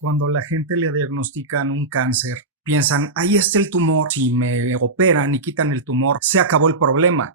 Cuando la gente le diagnostican un cáncer, piensan, ahí está el tumor, si me operan y quitan el tumor, se acabó el problema.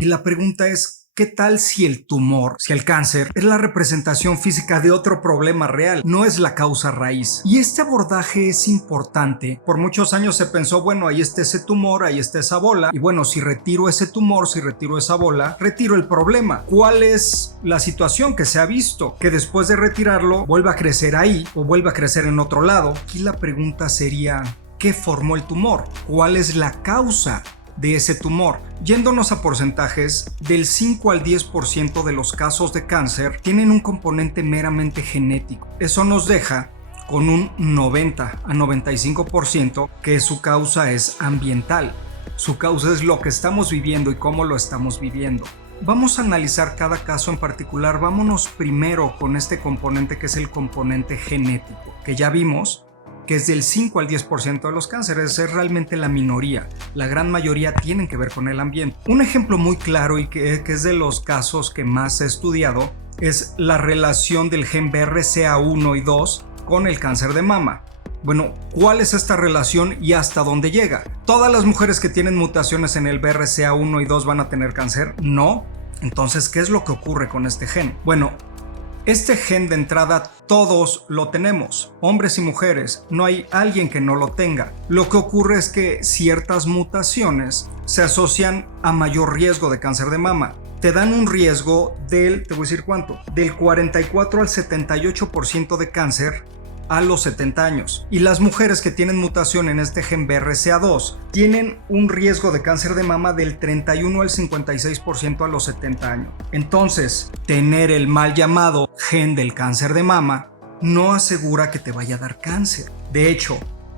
Y la pregunta es, ¿qué tal si el tumor, si el cáncer, es la representación física de otro problema real? No es la causa raíz. Y este abordaje es importante. Por muchos años se pensó, bueno, ahí está ese tumor, ahí está esa bola. Y bueno, si retiro ese tumor, si retiro esa bola, retiro el problema. ¿Cuál es la situación que se ha visto? Que después de retirarlo, vuelve a crecer ahí o vuelve a crecer en otro lado. Aquí la pregunta sería, ¿qué formó el tumor? ¿Cuál es la causa de ese tumor? Yéndonos a porcentajes, del 5 al 10% de los casos de cáncer tienen un componente meramente genético. Eso nos deja con un 90 a 95% que su causa es ambiental. Su causa es lo que estamos viviendo y cómo lo estamos viviendo. Vamos a analizar cada caso en particular. Vámonos primero con este componente que es el componente genético, que ya vimos que es del 5 al 10% de los cánceres, es realmente la minoría. La gran mayoría tienen que ver con el ambiente. Un ejemplo muy claro y que es de los casos que más he estudiado es la relación del gen BRCA1 y 2 con el cáncer de mama. Bueno, ¿cuál es esta relación y hasta dónde llega? ¿Todas las mujeres que tienen mutaciones en el BRCA1 y 2 van a tener cáncer? No. Entonces, ¿qué es lo que ocurre con este gen? Bueno, este gen de entrada todos lo tenemos, hombres y mujeres, no hay alguien que no lo tenga. Lo que ocurre es que ciertas mutaciones se asocian a mayor riesgo de cáncer de mama. Te dan un riesgo del, te voy a decir cuánto, del 44 al 78% de cáncer a los 70 años. Y las mujeres que tienen mutación en este gen BRCA2 tienen un riesgo de cáncer de mama del 31 al 56% a los 70 años. Entonces, tener el mal llamado gen del cáncer de mama no asegura que te vaya a dar cáncer. De hecho,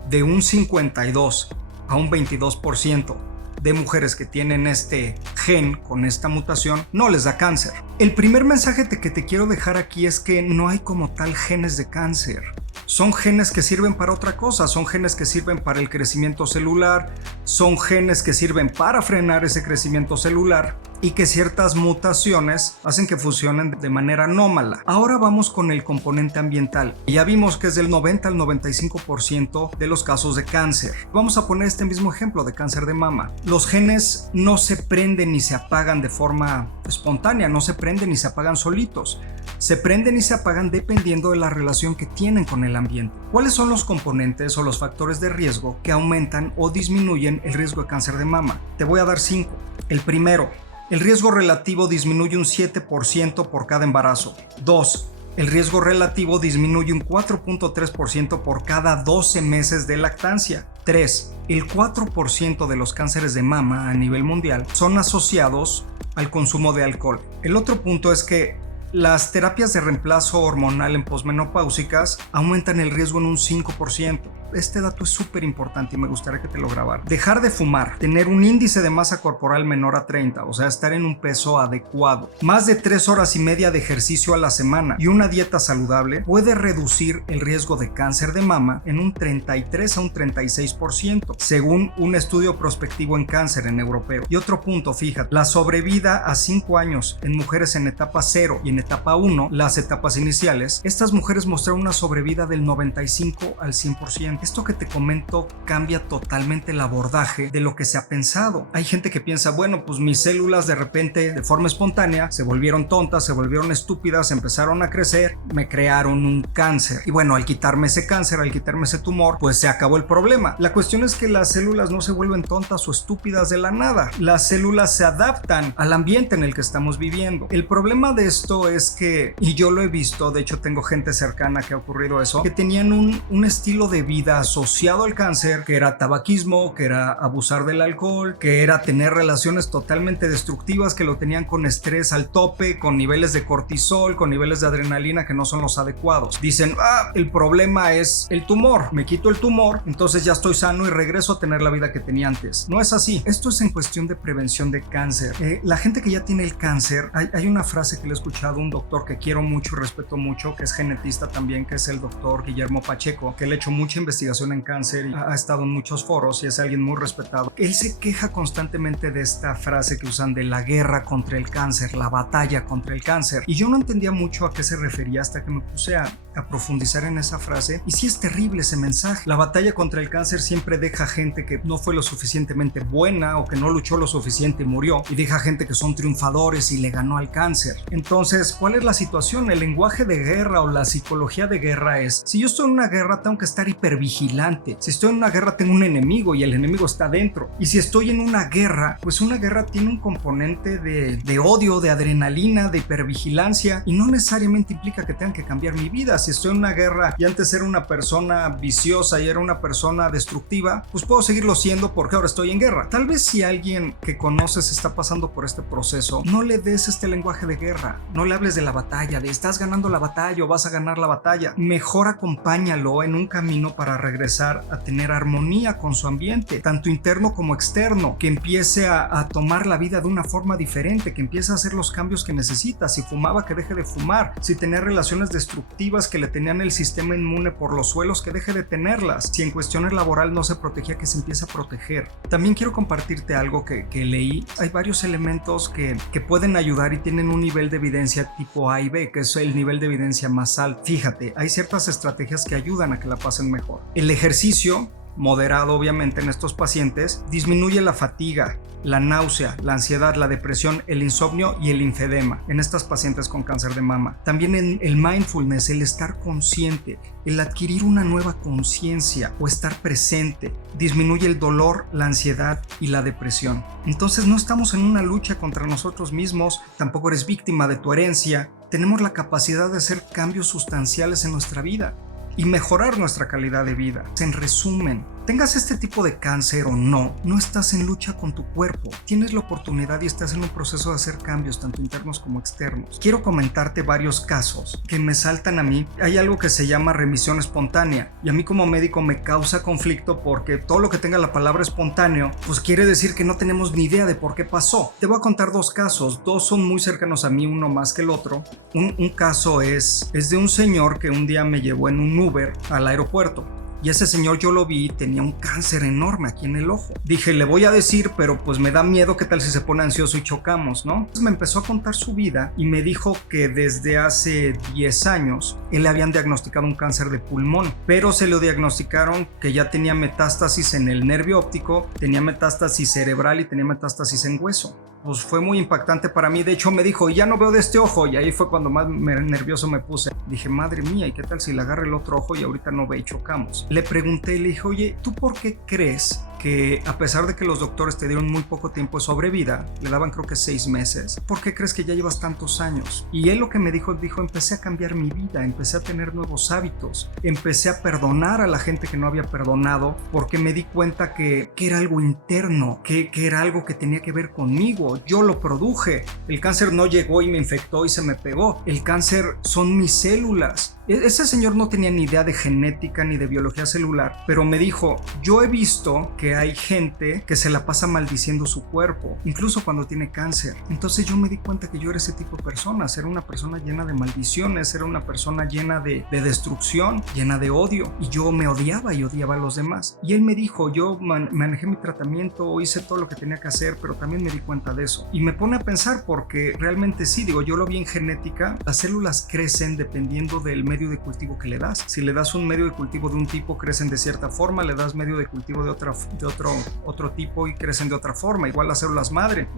de un 52 a un 22% de mujeres que tienen este gen con esta mutación no les da cáncer. El primer mensaje que te quiero dejar aquí es que no hay como tal genes de cáncer. Son genes que sirven para otra cosa, son genes que sirven para el crecimiento celular, son genes que sirven para frenar ese crecimiento celular y que ciertas mutaciones hacen que funcionen de manera anómala. Ahora vamos con el componente ambiental. Ya vimos que es del 90 al 95% de los casos de cáncer. Vamos a poner este mismo ejemplo de cáncer de mama. Los genes no se prenden ni se apagan de forma espontánea, no se prenden ni se apagan solitos. Se prenden y se apagan dependiendo de la relación que tienen con el ambiente. ¿Cuáles son los componentes o los factores de riesgo que aumentan o disminuyen el riesgo de cáncer de mama? Te voy a dar 5. El primero, el riesgo relativo disminuye un 7% por cada embarazo. 2. El riesgo relativo disminuye un 4.3% por cada 12 meses de lactancia. 3. El 4% de los cánceres de mama a nivel mundial son asociados al consumo de alcohol. El otro punto es que las terapias de reemplazo hormonal en posmenopáusicas aumentan el riesgo en un 5%. Este dato es súper importante y me gustaría que te lo grabaras. Dejar de fumar, tener un índice de masa corporal menor a 30, o sea, estar en un peso adecuado, más de 3 horas y media de ejercicio a la semana y una dieta saludable puede reducir el riesgo de cáncer de mama en un 33 a un 36%, según un estudio prospectivo en cáncer en europeo. Y otro punto, fíjate, la sobrevida a 5 años en mujeres en etapa 0 y en etapa 1, las etapas iniciales, estas mujeres mostraron una sobrevida del 95 al 100%. Esto que te comento cambia totalmente el abordaje de lo que se ha pensado. Hay gente que piensa, bueno, pues mis células de repente, de forma espontánea, se volvieron tontas, se volvieron estúpidas, empezaron a crecer, me crearon un cáncer. Y bueno, al quitarme ese cáncer, al quitarme ese tumor, pues se acabó el problema. La cuestión es que las células no se vuelven tontas o estúpidas de la nada. Las células se adaptan al ambiente en el que estamos viviendo. El problema de esto es que, y yo lo he visto, de hecho tengo gente cercana que ha ocurrido eso, que tenían un estilo de vida asociado al cáncer, que era tabaquismo, que era abusar del alcohol, que era tener relaciones totalmente destructivas, que lo tenían con estrés al tope, con niveles de cortisol, con niveles de adrenalina que no son los adecuados. Dicen, el problema es el tumor, me quito el tumor, entonces ya estoy sano y regreso a tener la vida que tenía antes. No es así. Esto es en cuestión de prevención de cáncer. La gente que ya tiene el cáncer, hay una frase que le he escuchado a un doctor que quiero mucho y respeto mucho, que es genetista también, que es el doctor Guillermo Pacheco, que le ha hecho mucha investigación investigación en cáncer y ha estado en muchos foros y es alguien muy respetado. Él se queja constantemente de esta frase que usan de la guerra contra el cáncer, la batalla contra el cáncer. Y yo no entendía mucho a qué se refería hasta que me puse a profundizar en esa frase. Y sí es terrible ese mensaje. La batalla contra el cáncer siempre deja gente que no fue lo suficientemente buena o que no luchó lo suficiente y murió. Y deja gente que son triunfadores y le ganó al cáncer. Entonces, ¿cuál es la situación? El lenguaje de guerra o la psicología de guerra es: si yo estoy en una guerra, tengo que estar hipervigilante. Si estoy en una guerra, tengo un enemigo y el enemigo está dentro. Y si estoy en una guerra, pues una guerra tiene un componente de odio, de adrenalina, de hipervigilancia, y no necesariamente implica que tenga que cambiar mi vida. Si estoy en una guerra y antes era una persona viciosa y era una persona destructiva, pues puedo seguirlo siendo porque ahora estoy en guerra. Tal vez si alguien que conoces está pasando por este proceso, no le des este lenguaje de guerra, no le hables de la batalla, de estás ganando la batalla o vas a ganar la batalla. Mejor acompáñalo en un camino para regresar a tener armonía con su ambiente, tanto interno como externo, que empiece a tomar la vida de una forma diferente, que empiece a hacer los cambios que necesita. Si fumaba, que deje de fumar. Si tenía relaciones destructivas que le tenían el sistema inmune por los suelos, que deje de tenerlas. Si en cuestiones laboral no se protegía, que se empiece a proteger. También quiero compartirte algo que leí. Hay varios elementos que pueden ayudar y tienen un nivel de evidencia tipo A y B, que es el nivel de evidencia más alto. Fíjate, hay ciertas estrategias que ayudan a que la pasen mejor. El ejercicio, moderado obviamente en estos pacientes, disminuye la fatiga, la náusea, la ansiedad, la depresión, el insomnio y el linfedema en estas pacientes con cáncer de mama. También en el mindfulness, el estar consciente, el adquirir una nueva conciencia o estar presente, disminuye el dolor, la ansiedad y la depresión. Entonces no estamos en una lucha contra nosotros mismos, tampoco eres víctima de tu herencia. Tenemos la capacidad de hacer cambios sustanciales en nuestra vida y mejorar nuestra calidad de vida. En resumen, tengas este tipo de cáncer o no, no estás en lucha con tu cuerpo. Tienes la oportunidad y estás en un proceso de hacer cambios, tanto internos como externos. Quiero comentarte varios casos que me saltan a mí. Hay algo que se llama remisión espontánea y a mí como médico me causa conflicto porque todo lo que tenga la palabra espontáneo, pues quiere decir que no tenemos ni idea de por qué pasó. Te voy a contar dos casos. Dos son muy cercanos a mí, uno más que el otro. Un caso es de un señor que un día me llevó en un Uber al aeropuerto. Y ese señor yo lo vi, tenía un cáncer enorme aquí en el ojo. Dije, le voy a decir, pero pues me da miedo, qué tal si se pone ansioso y chocamos, ¿no? Entonces me empezó a contar su vida y me dijo que desde hace 10 años él le habían diagnosticado un cáncer de pulmón, pero se lo diagnosticaron que ya tenía metástasis en el nervio óptico, tenía metástasis cerebral y tenía metástasis en hueso. Pues fue muy impactante para mí. De hecho me dijo, ya no veo de este ojo, y ahí fue cuando más nervioso me puse. Dije, madre mía, ¿y qué tal si le agarro el otro ojo y ahorita no ve y chocamos? Le pregunté y le dije, oye, ¿tú por qué crees que a pesar de que los doctores te dieron muy poco tiempo de sobrevida, le daban creo que 6 meses, ¿por qué crees que ya llevas tantos años? Y él lo que me dijo, empecé a cambiar mi vida, empecé a tener nuevos hábitos, empecé a perdonar a la gente que no había perdonado, porque me di cuenta que era algo interno, que era algo que tenía que ver conmigo. Yo lo produje. El cáncer no llegó y me infectó y se me pegó. El cáncer son mis células. Ese señor no tenía ni idea de genética ni de biología celular, pero me dijo, yo he visto que hay gente que se la pasa maldiciendo su cuerpo, incluso cuando tiene cáncer. Entonces yo me di cuenta que yo era ese tipo de personas, era una persona llena de maldiciones, era una persona llena de destrucción, llena de odio, y yo me odiaba y odiaba a los demás. Y él me dijo, yo manejé mi tratamiento, hice todo lo que tenía que hacer, pero también me di cuenta de eso. Y me pone a pensar porque realmente sí, yo lo vi en genética, las células crecen dependiendo del medio de cultivo que le das. Si le das un medio de cultivo de un tipo, crecen de cierta forma, le das medio de cultivo de otro tipo y crecen de otra forma. Igual las células madre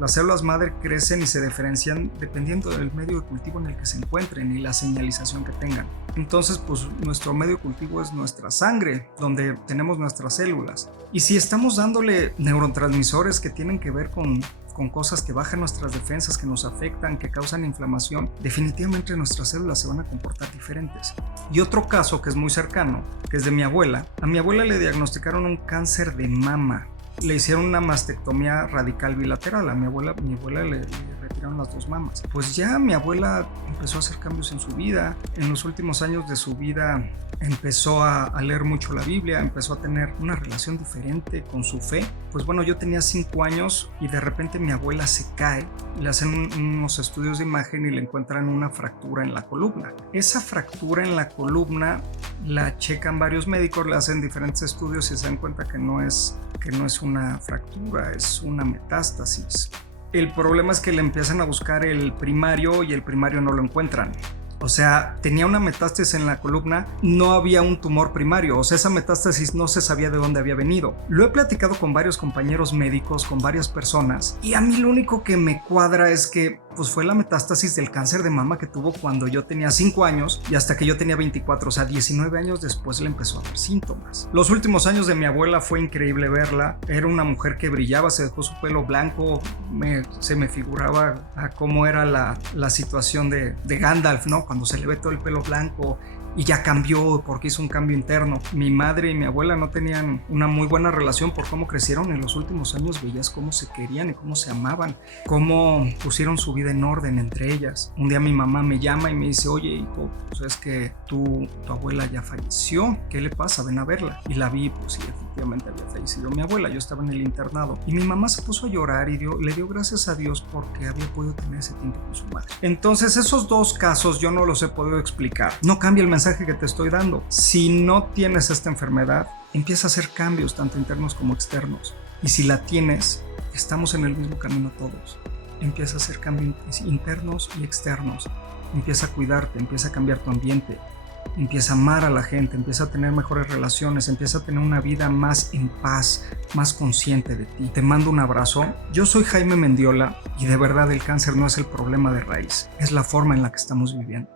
crecen y se diferencian dependiendo del medio de cultivo en el que se encuentren y la señalización que tengan. Entonces, pues nuestro medio de cultivo es nuestra sangre, donde tenemos nuestras células. Y si estamos dándole neurotransmisores que tienen que ver con cosas que bajan nuestras defensas, que nos afectan, que causan inflamación, definitivamente nuestras células se van a comportar diferentes. Y otro caso que es muy cercano, que es de mi abuela. A mi abuela le diagnosticaron un cáncer de mama. Le hicieron una mastectomía radical bilateral. A mi abuela le retiraron las 2 mamas. Pues ya mi abuela empezó a hacer cambios en su vida. En los últimos años de su vida empezó a leer mucho la Biblia, empezó a tener una relación diferente con su fe. Pues bueno, yo tenía 5 años y de repente mi abuela se cae, le hacen unos estudios de imagen y le encuentran una fractura en la columna. Esa fractura en la columna la checan varios médicos, le hacen diferentes estudios y se dan cuenta que no es una fractura, es una metástasis. El problema es que le empiezan a buscar el primario y el primario no lo encuentran. O sea, tenía una metástasis en la columna, no había un tumor primario, o sea, esa metástasis no se sabía de dónde había venido. Lo he platicado con varios compañeros médicos, con varias personas, y a mí lo único que me cuadra es que pues fue la metástasis del cáncer de mama que tuvo cuando yo tenía 5 años y hasta que yo tenía 24, o sea, 19 años después le empezó a dar síntomas. Los últimos años de mi abuela fue increíble verla, era una mujer que brillaba, se dejó su pelo blanco, se me figuraba a cómo era la situación de Gandalf, ¿no? Cuando se le ve todo el pelo blanco y ya cambió porque hizo un cambio interno. Mi madre y mi abuela no tenían una muy buena relación por cómo crecieron en los últimos años. Veías cómo se querían y cómo se amaban, cómo pusieron su vida en orden entre ellas. Un día mi mamá me llama y me dice: oye, hijo, pues es que tu abuela ya falleció, ¿qué le pasa? Ven a verla. Y la vi, pues sí, efectivamente había fallecido mi abuela. Yo estaba en el internado y mi mamá se puso a llorar y le dio gracias a Dios porque había podido tener ese tiempo con su madre. Entonces esos 2 casos yo no los he podido explicar. No cambia el mensaje que te estoy dando. Si no tienes esta enfermedad, empieza a hacer cambios tanto internos como externos. Y si la tienes, estamos en el mismo camino todos. Empieza a hacer cambios internos y externos. Empieza a cuidarte, empieza a cambiar tu ambiente. Empieza a amar a la gente, empieza a tener mejores relaciones, empieza a tener una vida más en paz, más consciente de ti. Te mando un abrazo. Yo soy Jaime Mendiola y de verdad el cáncer no es el problema de raíz, es la forma en la que estamos viviendo.